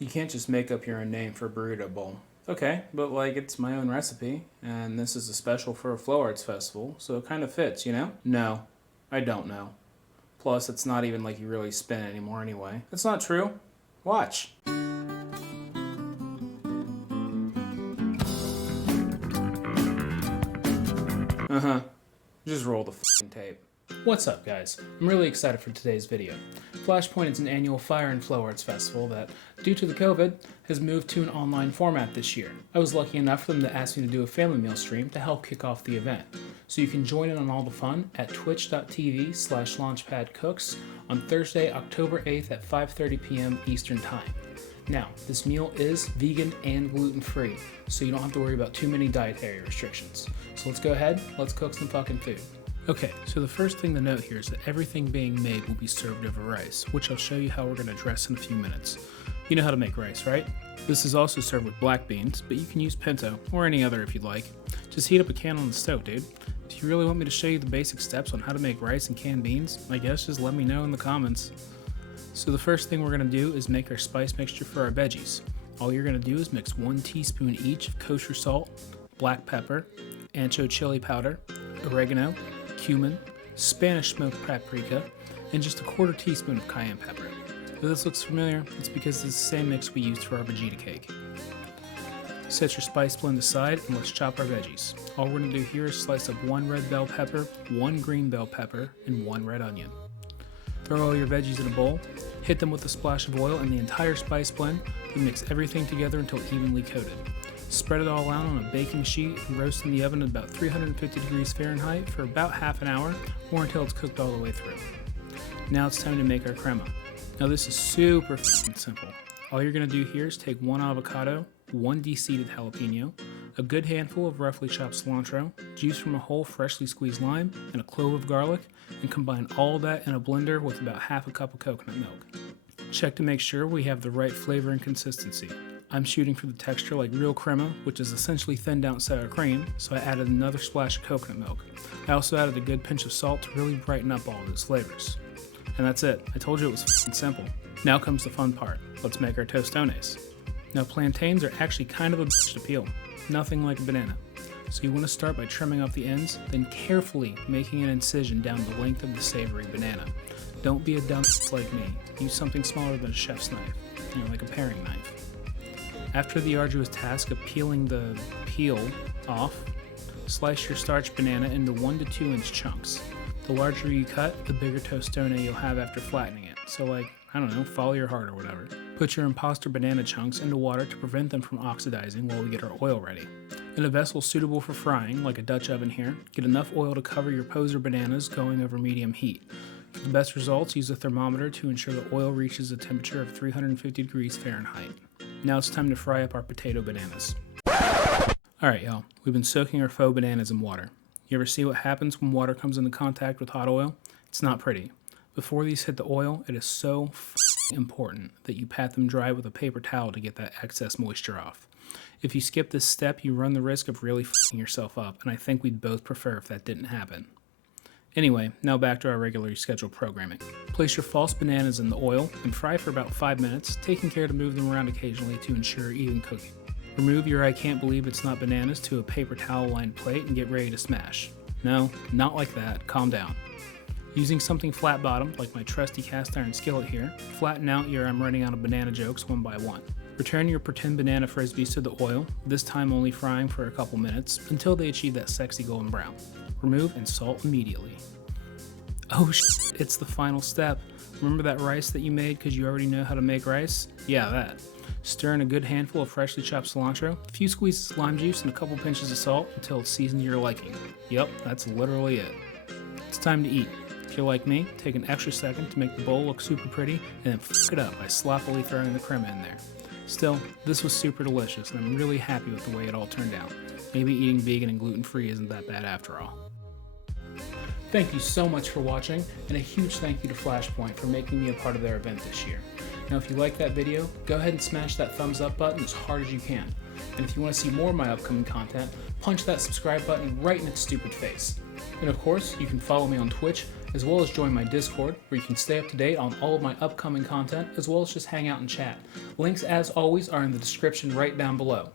You can't just make up your own name for a burrito bowl. Okay, but like it's my own recipe, and this is a special for a Flow Arts Festival, so it kind of fits, you know? No, I don't know. Plus, it's not even like you really spin it anymore anyway. That's not true. Watch. Uh-huh. Just roll the f***ing tape. What's up, guys? I'm really excited for today's video. Flashpoint is an annual Fire and Flow Arts Festival that, due to the COVID, has moved to an online format this year. I was lucky enough for them to ask me to do a family meal stream to help kick off the event. So you can join in on all the fun at twitch.tv/launchpadcooks on Thursday, October 8th at 5:30 p.m. Eastern Time. Now, this meal is vegan and gluten-free, so you don't have to worry about too many dietary restrictions. So let's go ahead, let's cook some fucking food. Okay, so the first thing to note here is that everything being made will be served over rice, which I'll show you how we're going to dress in a few minutes. You know how to make rice, right? This is also served with black beans, but you can use pinto, or any other if you'd like. Just heat up a can on the stove, dude. Do you really want me to show you the basic steps on how to make rice and canned beans? I guess just let me know in the comments. So the first thing we're going to do is make our spice mixture for our veggies. All you're going to do is mix 1 teaspoon each of kosher salt, black pepper, ancho chili powder, oregano, cumin, Spanish smoked paprika, and just a 1/4 teaspoon of cayenne pepper. If this looks familiar, it's because it's the same mix we used for our Veggie cake. Set your spice blend aside and let's chop our veggies. All we're going to do here is slice up 1 red bell pepper, 1 green bell pepper, and 1 red onion. Throw all your veggies in a bowl, hit them with a splash of oil and the entire spice blend, and mix everything together until evenly coated. Spread it all out on a baking sheet and roast in the oven at about 350 degrees Fahrenheit for about half an hour or until it's cooked all the way through. Now it's time to make our crema. Now this is super simple. All you're going to do here is take 1 avocado, 1 de-seeded jalapeno, a good handful of roughly chopped cilantro, juice from a whole freshly squeezed lime, and a clove of garlic, and combine all that in a blender with about half a cup of coconut milk. Check to make sure we have the right flavor and consistency. I'm shooting for the texture like real crema, which is essentially thinned out sour cream, so I added another splash of coconut milk. I also added a good pinch of salt to really brighten up all of its flavors. And that's it. I told you it was f***ing simple. Now comes the fun part. Let's make our tostones. Now plantains are actually kind of a bitch to peel. Nothing like a banana. So you want to start by trimming off the ends, then carefully making an incision down the length of the savory banana. Don't be a dumb like me. Use something smaller than a chef's knife, like a paring knife. After the arduous task of peeling the peel off, slice your starch banana into 1 to 2 inch chunks. The larger you cut, the bigger tostone you'll have after flattening it. So follow your heart or whatever. Put your imposter banana chunks into water to prevent them from oxidizing while we get our oil ready. In a vessel suitable for frying, like a Dutch oven here, get enough oil to cover your poser bananas going over medium heat. For the best results, use a thermometer to ensure the oil reaches a temperature of 350 degrees Fahrenheit. Now it's time to fry up our potato bananas. Alright y'all, we've been soaking our faux bananas in water. You ever see what happens when water comes into contact with hot oil? It's not pretty. Before these hit the oil, it is so important that you pat them dry with a paper towel to get that excess moisture off. If you skip this step, you run the risk of really f***ing yourself up, and I think we'd both prefer if that didn't happen. Anyway, now back to our regularly scheduled programming. Place your false bananas in the oil and fry for about 5 minutes, taking care to move them around occasionally to ensure even cooking. Remove your I can't believe it's not bananas to a paper towel lined plate and get ready to smash. No, not like that, calm down. Using something flat bottomed, like my trusty cast iron skillet here, flatten out your I'm running out of banana jokes one by one. Return your pretend banana frisbees to the oil, this time only frying for a couple minutes, until they achieve that sexy golden brown. Remove and salt immediately. Oh shit, it's the final step. Remember that rice that you made because you already know how to make rice? Yeah, that. Stir in a good handful of freshly chopped cilantro, a few squeezes of lime juice, and a couple pinches of salt until it's seasoned to your liking. Yep, that's literally it. It's time to eat. If you're like me, take an extra second to make the bowl look super pretty, and then f*** it up by sloppily throwing the crema in there. Still, this was super delicious, and I'm really happy with the way it all turned out. Maybe eating vegan and gluten-free isn't that bad after all. Thank you so much for watching, and a huge thank you to Flashpoint for making me a part of their event this year. Now if you like that video, go ahead and smash that thumbs up button as hard as you can. And if you want to see more of my upcoming content, punch that subscribe button right in its stupid face. And of course, you can follow me on Twitch as well as join my Discord, where you can stay up to date on all of my upcoming content, as well as just hang out and chat. Links, as always, are in the description right down below.